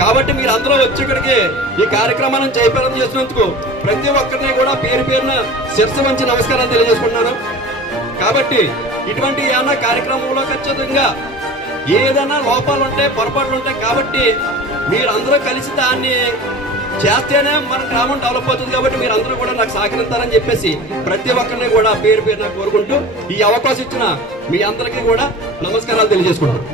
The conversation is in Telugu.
కాబట్టి మీరు అందరూ వచ్చి ఇక్కడికి ఈ కార్యక్రమాన్ని జయప్రదం చేసినందుకు ప్రతి ఒక్కరిని కూడా పేరు పేరున శిరస్సు వంచి నమస్కారాలు తెలియజేసుకుంటున్నాను. కాబట్టి ఇటువంటి ఏమన్నా కార్యక్రమంలో ఖచ్చితంగా ఏదైనా లోపాలు ఉంటాయి, పొరపాట్లు ఉంటాయి. కాబట్టి మీరందరూ కలిసి దాన్ని చేస్తేనే మన గ్రామం డెవలప్ అవుతుంది. కాబట్టి మీరు అందరూ కూడా నాకు సహకరిస్తారని చెప్పేసి ప్రతి ఒక్కరిని కూడా పేరు పేరున కోరుకుంటూ ఈ అవకాశం ఇచ్చిన మీ అందరికీ కూడా నమస్కారాలు తెలియజేసుకుంటాను.